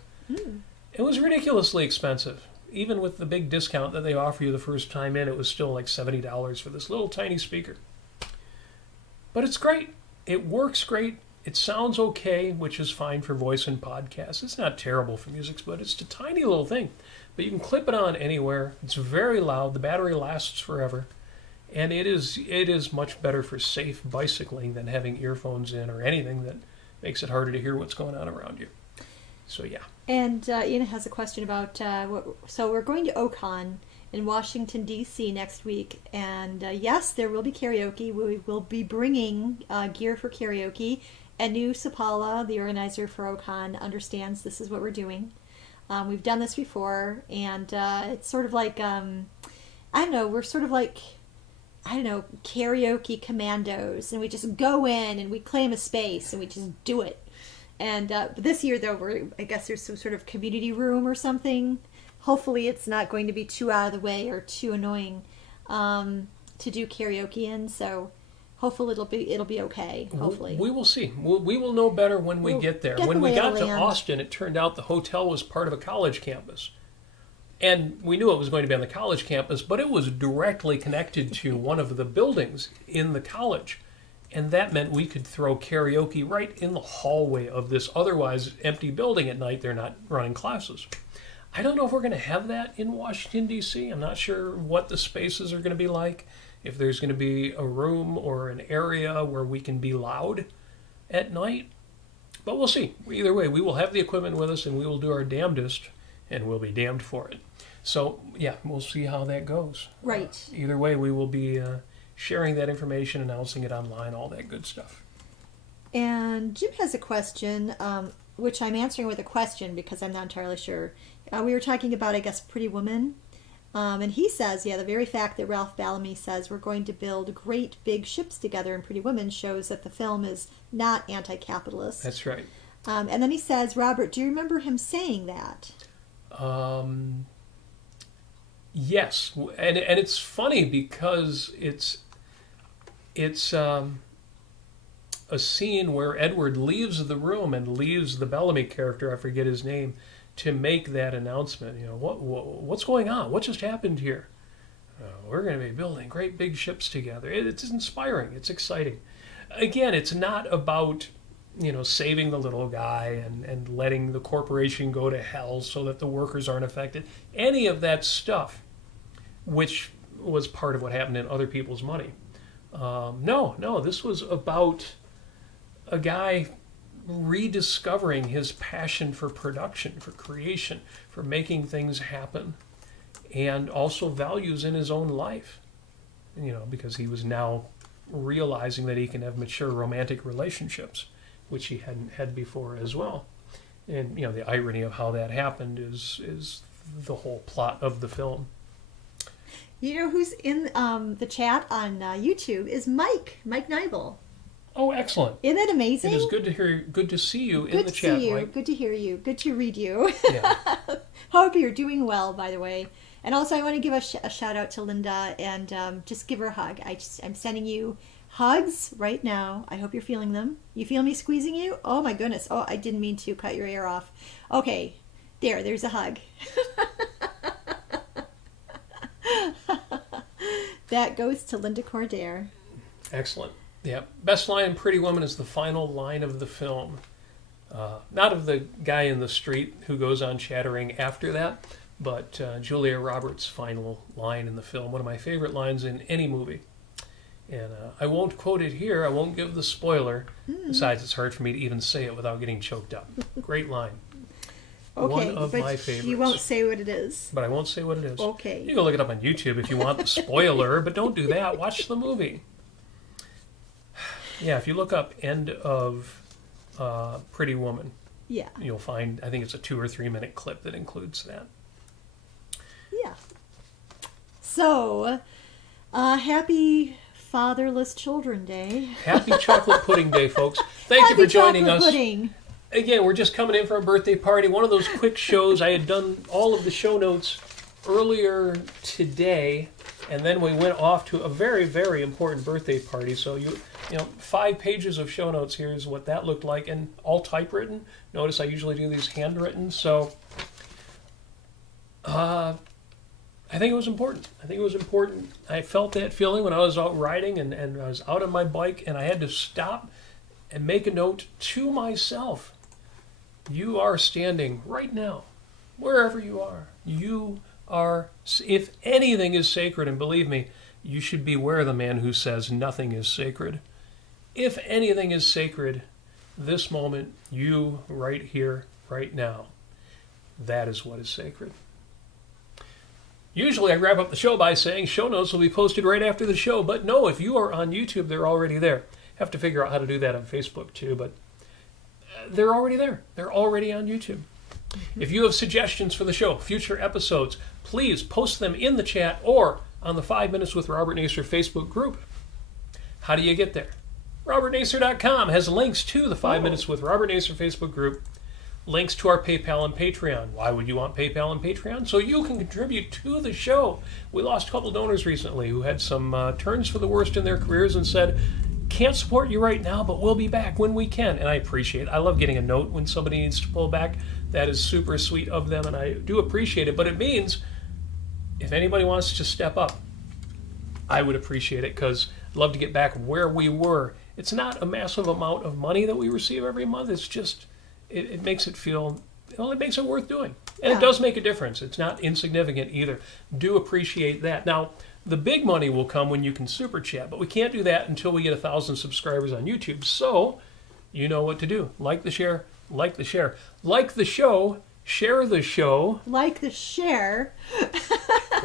It was ridiculously expensive. Even with the big discount that they offer you the first time in, it was still like $70 for this little tiny speaker. But it's great. It works great. It sounds okay, which is fine for voice and podcasts. It's not terrible for music, but it's a tiny little thing. But you can clip it on anywhere. It's very loud. The battery lasts forever. And it is much better for safe bicycling than having earphones in or anything that makes it harder to hear what's going on around you. So, yeah. And Ian has a question about, so we're going to Ocon in Washington, D.C. next week. And yes, there will be karaoke. We will be bringing gear for karaoke. Anu Sapala, the organizer for Ocon, understands this is what we're doing. We've done this before. And it's sort of like, we're sort of like, karaoke commandos. And we just go in and we claim a space and we just do it. And this year, though, I guess there's some sort of community room or something. Hopefully it's not going to be too out of the way or too annoying to do karaoke in. So hopefully it'll be okay. Hopefully. We will see. We will know better when we get there. When we got to Austin, it turned out the hotel was part of a college campus. And we knew it was going to be on the college campus, but it was directly connected to one of the buildings in the college. And that meant we could throw karaoke right in the hallway of this otherwise empty building at night. They're not running classes. I don't know if we're going to have that in Washington, D.C. I'm not sure what the spaces are going to be like, if there's going to be a room or an area where we can be loud at night. But we'll see. Either way, we will have the equipment with us and we will do our damnedest, and we'll be damned for it. So, yeah, we'll see how that goes. Right. Either way, we will be sharing that information, announcing it online, all that good stuff. And Jim has a question, which I'm answering with a question because I'm not entirely sure. We were talking about, I guess, Pretty Woman. And he says, the very fact that Ralph Bellamy says we're going to build great big ships together in Pretty Woman shows that the film is not anti-capitalist. That's right. And then he says, Robert, do you remember him saying that? Yes. And it's funny because it's a scene where Edward leaves the room and leaves the Bellamy character, I forget his name, to make that announcement. What's going on? What just happened here? We're going to be building great big ships together. It's inspiring. It's exciting. Again, it's not about saving the little guy and letting the corporation go to hell so that the workers aren't affected. Any of that stuff, which was part of what happened in Other People's Money. No, this was about a guy rediscovering his passion for production, for creation, for making things happen, and also values in his own life, because he was now realizing that he can have mature romantic relationships, which he hadn't had before as well. And, the irony of how that happened is the whole plot of the film. You know who's in the chat on YouTube is Mike Nibel. Oh, excellent. Isn't that amazing? It is good to see you in the chat, Mike. Good to hear you. Good to read you. Yeah. Hope you're doing well, by the way. And also, I want to give a shout out to Linda and just give her a hug. I'm sending you hugs right now. I hope you're feeling them. You feel me squeezing you? Oh, my goodness. Oh, I didn't mean to cut your ear off. Okay. There's a hug. That goes to Linda Cordair. Excellent. Yeah. Best line in Pretty Woman is the final line of the film. Not of the guy in the street who goes on chattering after that, but Julia Roberts' final line in the film. One of my favorite lines in any movie. And I won't quote it here. I won't give the spoiler. Besides, it's hard for me to even say it without getting choked up. Great line. Okay, one of my favorites. You won't say what it is. But I won't say what it is. Okay. You can look it up on YouTube if you want the spoiler, but don't do that. Watch the movie. Yeah, if you look up end of Pretty Woman, yeah, you'll find, I think it's a 2 or 3 minute clip that includes that. Yeah. So, happy Fatherless Children Day. Happy Chocolate Pudding Day, folks. Thank you for joining us. Pudding. Again, we're just coming in for a birthday party. One of those quick shows. I had done all of the show notes earlier today, and then we went off to a very, very important birthday party. So, 5 pages of show notes here is what that looked like, and all typewritten. Notice I usually do these handwritten, so I think it was important. I felt that feeling when I was out riding and I was out on my bike, and I had to stop and make a note to myself. You are standing right now, wherever you are. You are, if anything is sacred, and believe me, you should beware the man who says nothing is sacred. If anything is sacred, this moment, you right here, right now, that is what is sacred. Usually I wrap up the show by saying show notes will be posted right after the show, but no, if you are on YouTube, they're already there. Have to figure out how to do that on Facebook too, but they're already there. They're already on YouTube. Mm-hmm. If you have suggestions for the show, future episodes, please post them in the chat or on the 5 Minutes with Robert Nasir Facebook group. How do you get there? RobertNasir.com has links to the 5 Minutes with Robert Nasir Facebook group, links to our PayPal and Patreon. Why would you want PayPal and Patreon? So you can contribute to the show. We lost a couple donors recently who had some turns for the worst in their careers and said, can't support you right now, but we'll be back when we can. And I appreciate it. I love getting a note when somebody needs to pull back. That is super sweet of them, and I do appreciate it. But it means if anybody wants to step up, I would appreciate it, because I'd love to get back where we were it's not a massive amount of money that we receive every month. It's just, it makes it feel, well, it makes it worth doing. And Yeah. it does make a difference. It's not insignificant either. Do appreciate that. Now, the big money will come when you can super chat, but we can't do that until we get 1,000 subscribers on YouTube. So, you know what to do. Like the share, like the share. Like the show, share the show. Like the share.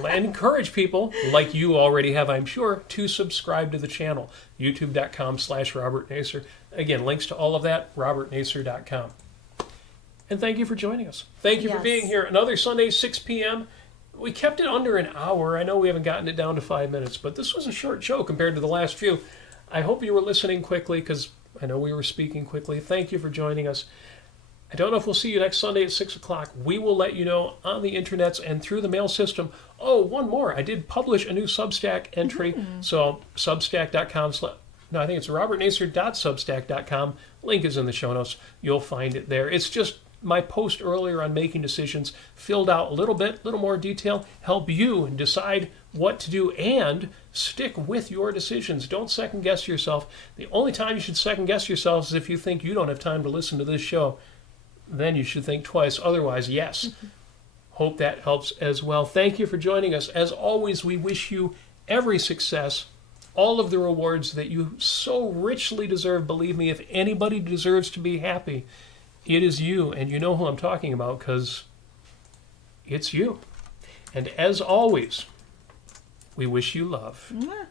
And encourage people, like you already have, I'm sure, to subscribe to the channel. YouTube.com/Robert Nasir. Again, links to all of that, robertnasir.com. And thank you for joining us. Thank you for Yes. being here. Another Sunday, 6 p.m. We kept it under an hour. I know we haven't gotten it down to 5 minutes, but this was a short show compared to the last few. I hope you were listening quickly because I know we were speaking quickly. Thank you for joining us. I don't know if we'll see you next Sunday at 6 o'clock. We will let you know on the internets and through the mail system. Oh, one more. I did publish a new Substack entry. So substack.com. No, I think it's robertnasir.substack.com. Link is in the show notes. You'll find it there. It's just my post earlier on making decisions, filled out a little bit, little more detail, help you decide what to do and stick with your decisions. Don't second guess yourself. The only time you should second guess yourself is if you think you don't have time to listen to this show. Then you should think twice. Otherwise, yes. Hope that helps as well. Thank you for joining us. As always, we wish you every success, all of the rewards that you so richly deserve. Believe me, if anybody deserves to be happy, it is you. And you know who I'm talking about because it's you. And as always, we wish you love. Mwah.